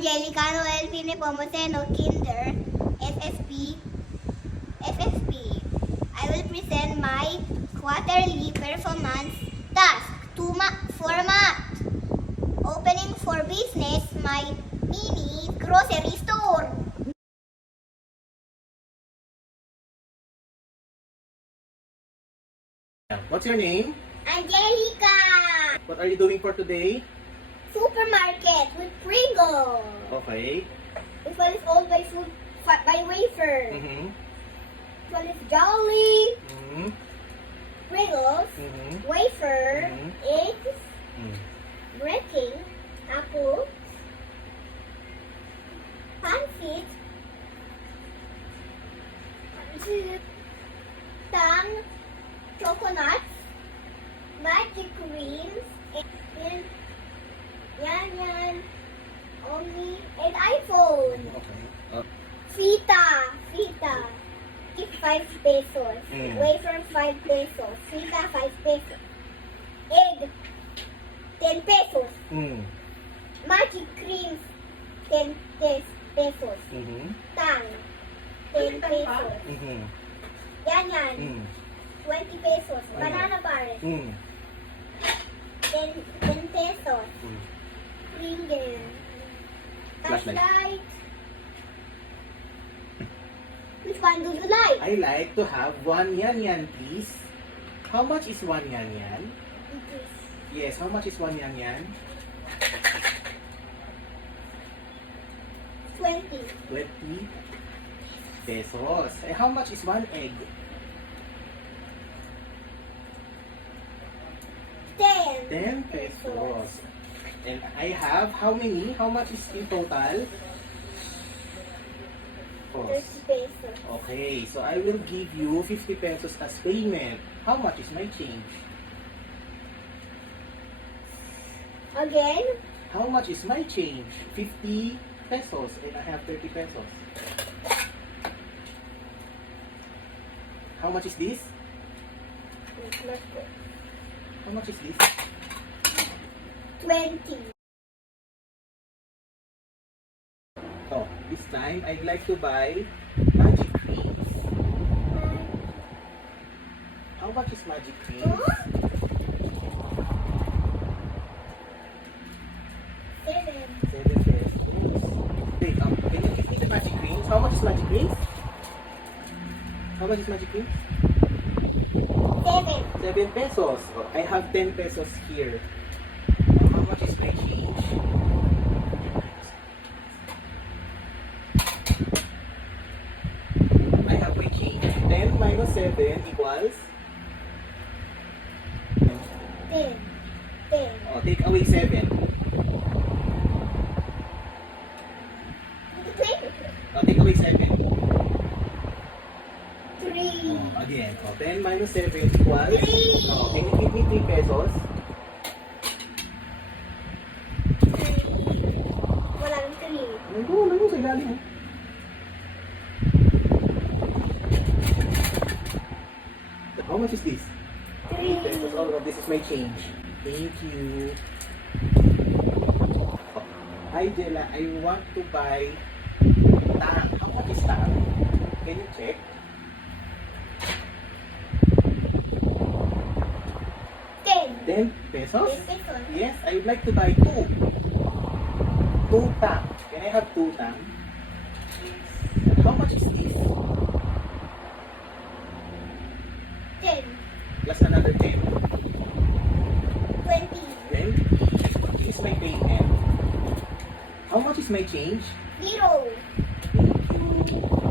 Angelica Noel Nepomuceno, Kinder, SSP. I will present my quarterly performance task to format. Opening for business my mini grocery store. What's your name? Angelica! What are you doing for today? Supermarket with Pringles. Okay. This one is owned by wafer. Mm-hmm. This one is Jolly, Mm-hmm. Pringles, Mm-hmm. wafer, Mhm. eggs, Mm. breaking, apple, pancit, tang, coconuts, magic creams, and yan, Omni, and iPhone. Okay. Fita. 5 pesos. Mm. Wafer 5 pesos. Fita 5 pesos. Egg 10 pesos. Mm. Magic creams 10 pesos. Mm-hmm. Tang 10 pesos. Mm-hmm. Yan. Mm. 20 pesos. Ano? Banana bar Mm. 10 pesos. Mm. Finger. Flashlight. Flashlight. Which one do you like? I like to have one yan, please. How much is one yan? Yes, how much is one yan? 20. 20 pesos. How much is one egg? 10. 10 pesos. And I have how many? How much is in total? 30 pesos. Okay, so I will give you 50 pesos as payment. How much is my change? Again? How much is my change? 50 pesos and I have 30 pesos. How much is this? How much is this? 20. Oh, this time I'd like to buy magic creams. How much is magic creams? 7. 7 pesos. Wait, can you give me the magic creams? How much is magic creams? How much is magic creams? 7. 7 pesos. Oh, I have 10 pesos here. How much is my change? I have my change. 10 minus 7 equals? 10. Oh, take away 7. Oh, take away 7. 3. Oh, again. Oh, 10 minus 7 equals? 3. Oh, can you give me 3 pesos? Walang 3. Wala mo sa ilalim. How much is this? 3. Pesos. Oh, this is my change. Thank you. Oh. Hi, Jella. I want to buy tang. How much is tang? Can you check? 10. 10 pesos? 10 pesos. Yes, I would like to buy 2. 2 tang. Can I have 2 tang? How much is this? 10. Plus another 10. 20. 20. This is my payment. How much is my change? 0. Thank you.